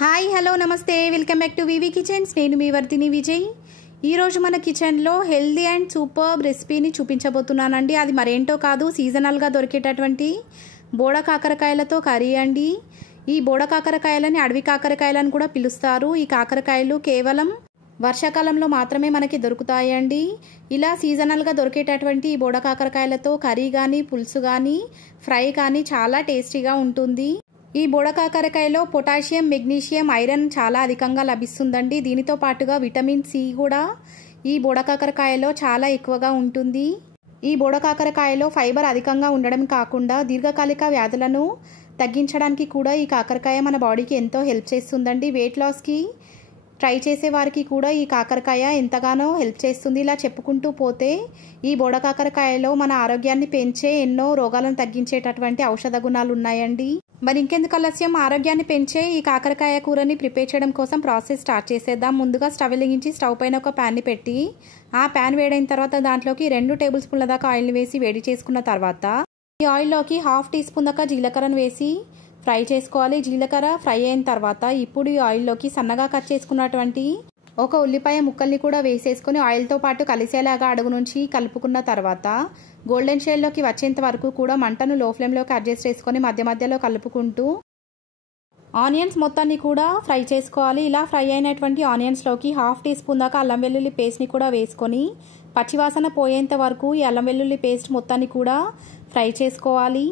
Hi hello నమస్తే welcome back to VV kitchens. నేను మీ వర్ధిని విజయ్. ఈరోజు మన కిచెన్లో హెల్దీ అండ్ సూపర్ రెసిపీని చూపించబోతున్నానండి. అది మరేంటో కాదు, సీజనల్గా దొరికేటటువంటి బోడ కాకరకాయలతో కర్రీ అండి. ఈ బోడ కాకరకాయలని అడవి కాకరకాయలని కూడా పిలుస్తారు. ఈ కాకరకాయలు కేవలం వర్షాకాలంలో మాత్రమే మనకి దొరుకుతాయండి. ఇలా సీజనల్గా దొరికేటటువంటి ఈ బోడ కాకరకాయలతో కర్రీ కానీ, పులుసు కానీ, ఫ్రై కానీ చాలా టేస్టీగా ఉంటుంది. ఈ బోడ కాకరకాయలో పొటాషియం, మెగ్నీషియం, ఐరన్ చాలా అధికంగా లభిస్తుందండి. దీనితో పాటుగా విటమిన్ సి కూడా ఈ బోడ కాకరకాయలో చాలా ఎక్కువగా ఉంటుంది. ఈ బోడ కాకరకాయలో ఫైబర్ అధికంగా ఉండడం కాకుండా దీర్ఘకాలిక వ్యాధులను తగ్గించడానికి కూడా ఈ కాకరకాయ మన బాడీకి ఎంతో హెల్ప్ చేస్తుందండి. వెయిట్ లాస్కి ట్రై చేసే వారికి కూడా ఈ కాకరకాయ ఎంతగానో హెల్ప్ చేస్తుంది. ఇలా చెప్పుకుంటూ పోతే ఈ బోడ కాకరకాయలో మన ఆరోగ్యాన్ని పెంచే ఎన్నో రోగాలను తగ్గించేటటువంటి ఔషధ గుణాలు ఉన్నాయండి. మరి ఇంకెందుకు ఆలస్యం, ఆరోగ్యాన్ని పెంచే ఈ కాకరకాయ కూరని ప్రిపేర్ చేయడం కోసం ప్రాసెస్ స్టార్ట్ చేసేద్దాం. ముందుగా స్టవ్ వెలిగించి స్టవ్ పైన ఒక ప్యాన్ని పెట్టి ఆ ప్యాన్ వేడైన తర్వాత దాంట్లోకి 2 టేబుల్ స్పూన్ల దాకా ఆయిల్ని వేసి వేడి చేసుకున్న తర్వాత ఈ ఆయిల్లోకి 1/2 టీ స్పూన్ దాకా జీలకర్రను వేసి ఫ్రై చేసుకోవాలి. జీలకర్ర ఫ్రై అయిన తర్వాత ఇప్పుడు ఈ ఆయిల్లోకి సన్నగా కట్ చేసుకున్నటువంటి ఒక ఉల్లిపాయ ముక్కల్ని కూడా వేసేసుకొని ఆయిల్తో పాటు కలిసేలాగా అడుగు నుంచి కలుపుకున్న తర్వాత గోల్డెన్ షేడ్లోకి వచ్చేంత వరకు కూడా మంటను లో ఫ్లేమ్లోకి అడ్జస్ట్ చేసుకొని మధ్య మధ్యలో కలుపుకుంటూ ఆనియన్స్ మొత్తాన్ని కూడా ఫ్రై చేసుకోవాలి. ఇలా ఫ్రై అయినటువంటి ఆనియన్స్లోకి 1/2 టీ స్పూన్ దాకా అల్లం వెల్లుల్లి పేస్ట్ని కూడా వేసుకొని పచ్చివాసన పోయేంత వరకు ఈ అల్లం వెల్లుల్లి పేస్ట్ మొత్తాన్ని కూడా ఫ్రై చేసుకోవాలి.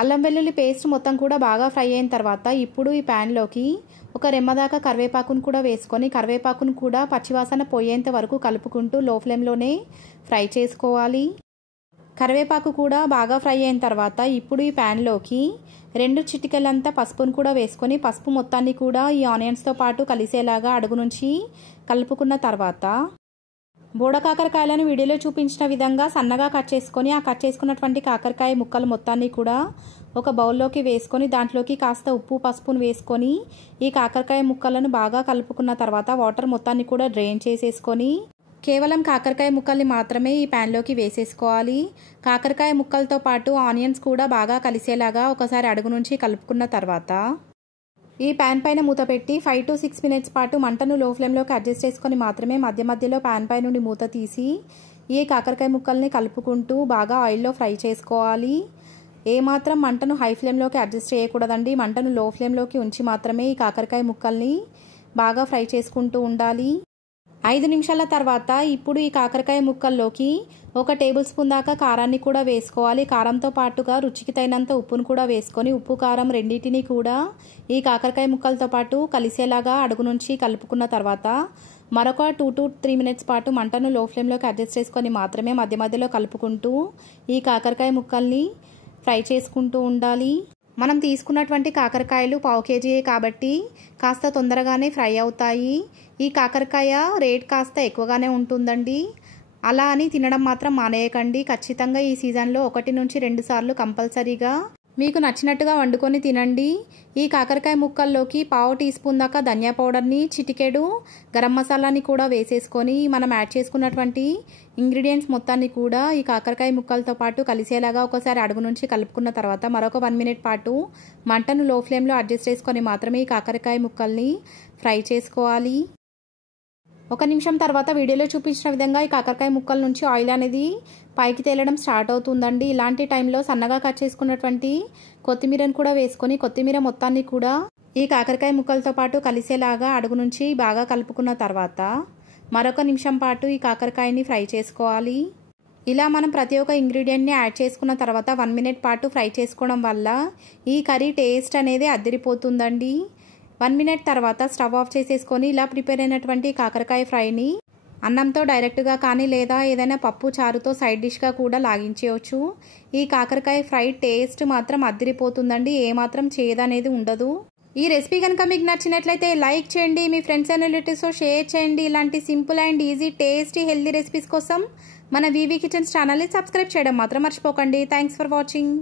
అల్లం వెల్లుల్లి పేస్ట్ మొత్తం కూడా బాగా ఫ్రై అయిన తర్వాత ఇప్పుడు ఈ ప్యాన్లోకి ఒక రెమ్మదాకా కరివేపాకును కూడా వేసుకొని కరివేపాకును కూడా పచ్చివాసన పోయేంత వరకు కలుపుకుంటూ లో ఫ్లేమ్లోనే ఫ్రై చేసుకోవాలి. కరివేపాకు కూడా బాగా ఫ్రై అయిన తర్వాత ఇప్పుడు ఈ ప్యాన్లోకి 2 చిటికెలంతా పసుపును కూడా వేసుకొని పసుపు మొత్తాన్ని కూడా ఈ ఆనియన్స్తో పాటు కలిసేలాగా అడుగు నుంచి కలుపుకున్న తర్వాత బోడ కాకరకాయలను వీడియోలో చూపించిన విధంగా సన్నగా కట్ చేసుకొని ఆ కట్ చేసుకున్నటువంటి కాకరకాయ ముక్కలు మొత్తాన్ని కూడా ఒక బౌల్లోకి వేసుకొని దాంట్లోకి కాస్త ఉప్పు, పసుపును వేసుకొని ఈ కాకరకాయ ముక్కలను బాగా కలుపుకున్న తర్వాత వాటర్ మొత్తాన్ని కూడా డ్రైన్ చేసేసుకొని కేవలం కాకరకాయ ముక్కల్ని మాత్రమే ఈ ప్యాన్లోకి వేసేసుకోవాలి. కాకరకాయ ముక్కలతో పాటు ఆనియన్స్ కూడా బాగా కలిసేలాగా ఒకసారి అడుగు నుంచి కలుపుకున్న తర్వాత ఈ ప్యాన్ పైన మూత పెట్టి 5 to 6 మినిట్స్ పాటు మంటను లో ఫ్లేమ్లోకి అడ్జస్ట్ చేసుకొని మాత్రమే మధ్య మధ్యలో ప్యాన్ పై నుండి మూత తీసి ఈ కాకరకాయ ముక్కల్ని కలుపుకుంటూ బాగా ఆయిల్లో ఫ్రై చేసుకోవాలి. ఏమాత్రం మంటను హై ఫ్లేమ్లోకి అడ్జస్ట్ చేయకూడదండి. మంటను లో ఫ్లేమ్లోకి ఉంచి మాత్రమే ఈ కాకరకాయ ముక్కల్ని బాగా ఫ్రై చేసుకుంటూ ఉండాలి. 5 నిమిషాల తర్వాత ఇప్పుడు ఈ కాకరకాయ ముక్కల్లోకి 1 టేబుల్ స్పూన్ దాకా కారాన్ని కూడా వేసుకోవాలి. కారంతో పాటుగా రుచికి తగినంత ఉప్పును కూడా వేసుకొని ఉప్పు, కారం రెండింటిని కూడా ఈ కాకరకాయ ముక్కలతో పాటు కలిసేలాగా అడుగు నుంచి కలుపుకున్న తర్వాత మరొక 2 to 3 మినిట్స్ పాటు మంటను లో ఫ్లేమ్లోకి అడ్జస్ట్ చేసుకొని మాత్రమే మధ్య మధ్యలో కలుపుకుంటూ ఈ కాకరకాయ ముక్కల్ని ఫ్రై చేసుకుంటూ ఉండాలి. మనం తీసుకున్నటువంటి కాకరకాయలు 1/2 కేజీయే కాబట్టి కాస్త తొందరగానే ఫ్రై అవుతాయి. ఈ కాకరకాయ రేట్ కాస్త ఎక్కువగానే ఉంటుందండి. అలా అని తినడం మాత్రం మానేయకండి. ఖచ్చితంగా ఈ సీజన్లో 1 నుంచి 2 సార్లు కంపల్సరీగా మీకు నచ్చినట్టుగా వండుకొని తినండి. ఈ కాకరకాయ ముక్కల్లోకి 1/2 టీ స్పూన్ దాకా ధనియా పౌడర్ని, చిటికెడు గరం మసాలాని కూడా వేసేసుకొని మనం యాడ్ చేసుకున్నటువంటి ఇంగ్రీడియంట్స్ మొత్తాన్ని కూడా ఈ కాకరకాయ ముక్కలతో పాటు కలిసేలాగా ఒకసారి అడుగు నుంచి కలుపుకున్న తర్వాత మరొక 1 మినిట్ పాటు మంటను లో ఫ్లేమ్లో అడ్జస్ట్ చేసుకొని మాత్రమే ఈ కాకరకాయ ముక్కల్ని ఫ్రై చేసుకోవాలి. 1 నిమిషం తర్వాత వీడియోలో చూపించిన విధంగా ఈ కాకరకాయ ముక్కల నుంచి ఆయిల్ అనేది పైకి తేలడం స్టార్ట్ అవుతుందండి. ఇలాంటి టైంలో సన్నగా కట్ చేసుకున్నటువంటి కొత్తిమీరను కూడా వేసుకొని కొత్తిమీర మొత్తాన్ని కూడా ఈ కాకరకాయ ముక్కలతో పాటు కలిసేలాగా అడుగు నుంచి బాగా కలుపుకున్న తర్వాత మరొక నిమిషం పాటు ఈ కాకరకాయని ఫ్రై చేసుకోవాలి. ఇలా మనం ప్రతి ఒక్క ఇంగ్రీడియంట్ని యాడ్ చేసుకున్న తర్వాత 1 మినిట్ పాటు ఫ్రై చేసుకోవడం వల్ల ఈ కర్రీ టేస్ట్ అనేది అదిరిపోతుందండి. 1 మినిట్ తర్వాత స్టవ్ ఆఫ్ చేసేసుకొని ఇలా ప్రిపేర్ అయినటువంటి కాకరకాయ ఫ్రైని అన్నంతో డైరెక్ట్గా కానీ లేదా ఏదైనా పప్పు చారుతో సైడ్ డిష్గా కూడా లాగించేయచ్చు. ఈ కాకరకాయ ఫ్రై టేస్ట్ మాత్రం అదిరిపోతుందండి. ఏమాత్రం చేదనేది ఉండదు. ఈ రెసిపీ కనుక మీకు నచ్చినట్లయితే లైక్ చేయండి, మీ ఫ్రెండ్స్ అండ్ రిలేటివ్స్తో షేర్ చేయండి. ఇలాంటి simple and easy tasty healthy recipes కోసం మన వివి కిచెన్స్ ఛానల్ని సబ్స్క్రైబ్ చేయడం మాత్రం మర్చిపోకండి. Thanks for watching.